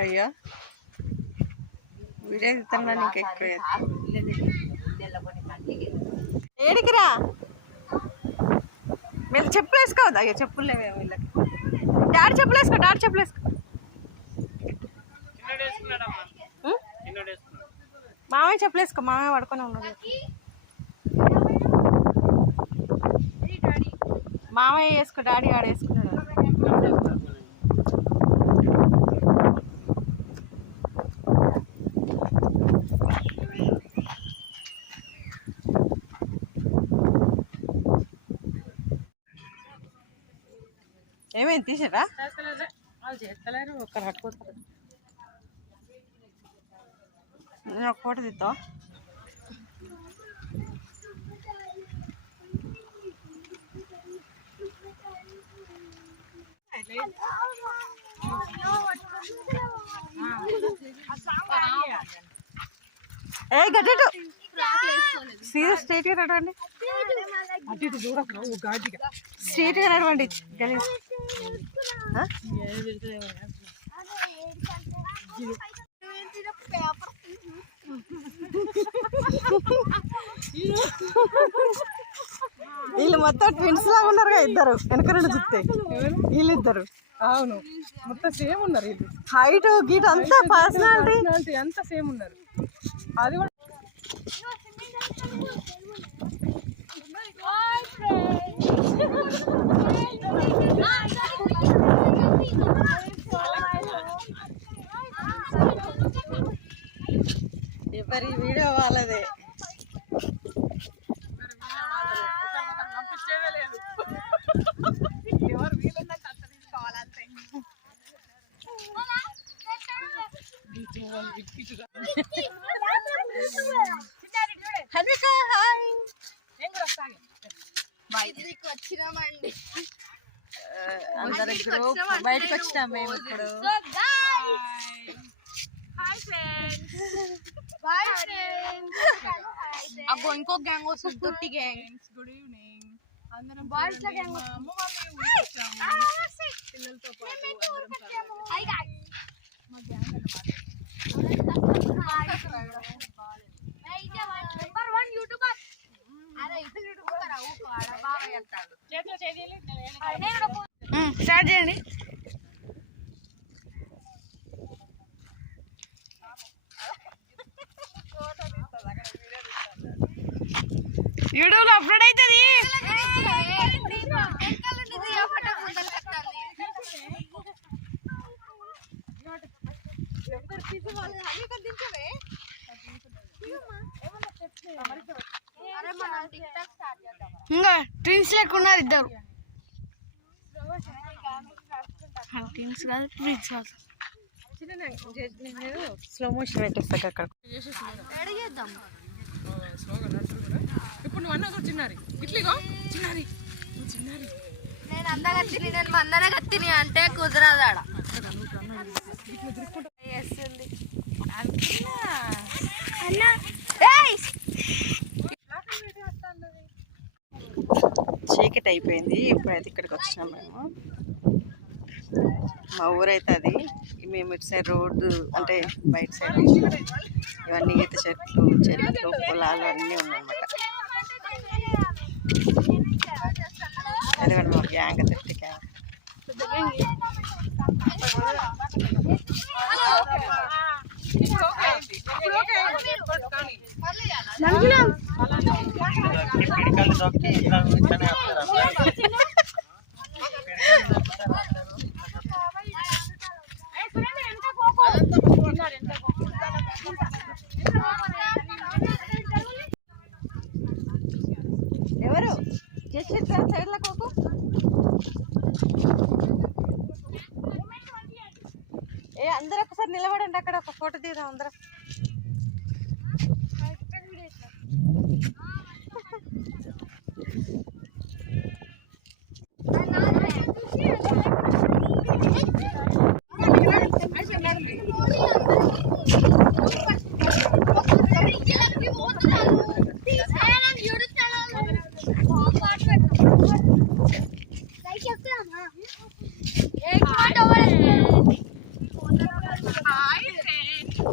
అయ్యో. వీడియో తీస్తున్నా నీకు ఎక్కువ ఏడికిరా? వీళ్ళు చెప్పులు వేసుకోవద్దు అయ్యో చెప్పులు లేవే వీళ్ళకి. డాడీ చెప్పులు వేసుకో డాడీ చెప్పులు వేసుకో మామయ్య చెప్పులు వేసుకో మామయ్య పడుకొని ఉన్నది మామయ్య వేసుకో డాడీ ఆడ వేసుకున్నాడు ఏమైంది తీసారా? వాళ్ళు చేస్తలేరు ఒకరు పట్టుకుంటారు నేను ఒక ఫోటో తీద్దాం ఏ గడ్డటు సీరియస్ స్ట్రైట్గా నడవండి. అటు ఇటు చూడకు ఓ ఘాటిగా స్ట్రైట్గా నడవండి. గలీజ్? వీళ్ళు మొత్తం ట్విన్స్ లాగా ఉన్నారుగా ఇద్దరు. వెనక రెండు చూస్తే. వీళ్ళిద్దరు. అవును. మొత్తం సేమ్ ఉన్నారు వీళ్ళు. హైట్ గీట్ అంతా పర్సనాలిటీ అంతా సేమ్ ఉన్నారు. అది కూడా ఎవరి వీడియో వాళ్ళదే పంపించేదే లేదు ఎవరు వీలున్నాక అంత తీసుకోవాలంతే హన్విక హాయ్ నేను కూడా వస్తాను వచ్చినామండి అందరు గ్రూప్ బయటకు వచ్చినాం మేము ఇప్పుడు. Hi friends బాయ్ ఫ్రెండ్స్ అగో ఇంకో గ్యాంగ్ వస్తుంది తొట్టి గ్యాంగ్ గుడ్ ఈవినింగ్ అందరం బాయ్స్ ల చూడండి, gang మా వస్తుంది. అమ్మ వాళ్ళ ఊరికి వచ్చాము. పిల్లలతో పాటు అందరం చల్లగా. హాయ్ గాయ్స్ మా గ్యాంగ్ అన్నమాట నెంబర్ 1 యూట్యూబర్ అరే ఇది యూట్యూబర్ ఊకో ఆడ బాగా అంటాడు చేతిలో చేయాలి నేను నేను స్టార్ట్ చేయండి యూట్యూబ్లో అప్లోడ్ అవుతుంది ఇంకా ట్విన్స్ లేకున్నారు ఇద్దరు. ట్విన్స్ కాదు ట్విన్స్ కాదు. నేను స్లో మోషన్ పెట్టేస్తాక అక్కడ. చేద్దాం ఇప్పుడు నువ్వు అన్నా చిన్నారి ఇట్లీగో. చిన్నారి చిన్నారి నేను అందగత్తిని నేను మందరగత్తిని అంటే కుదరదు ఆడ. చేస్తుంది అన్నా. ఏయ్! చీకటి అయిపోయింది. ఇప్పుడైతే ఇక్కడికి వచ్చినాం మేము. మా ఊరైతే అది. మేము ఇటు సైడ్ రోడ్డు అంటే బయట సైడ్ ఇవన్నీ ఈత చెట్లు చెట్లు పొలాలు అన్నీ ఉన్నాయన్నమాట అది కూడా మా గ్యాంగ్ థర్టీ గ్యాంగ్ ఇప్పుడు ఓకే అయింది ఇప్పుడు ఓకే అయింది చెప్పండి కానీ ఎవరు? జస్ట్ సైడ్లో ఏ అందరూ ఒకసారి నిలబడండి అక్కడ ఒక ఫోటో తీద్దాం అందరం.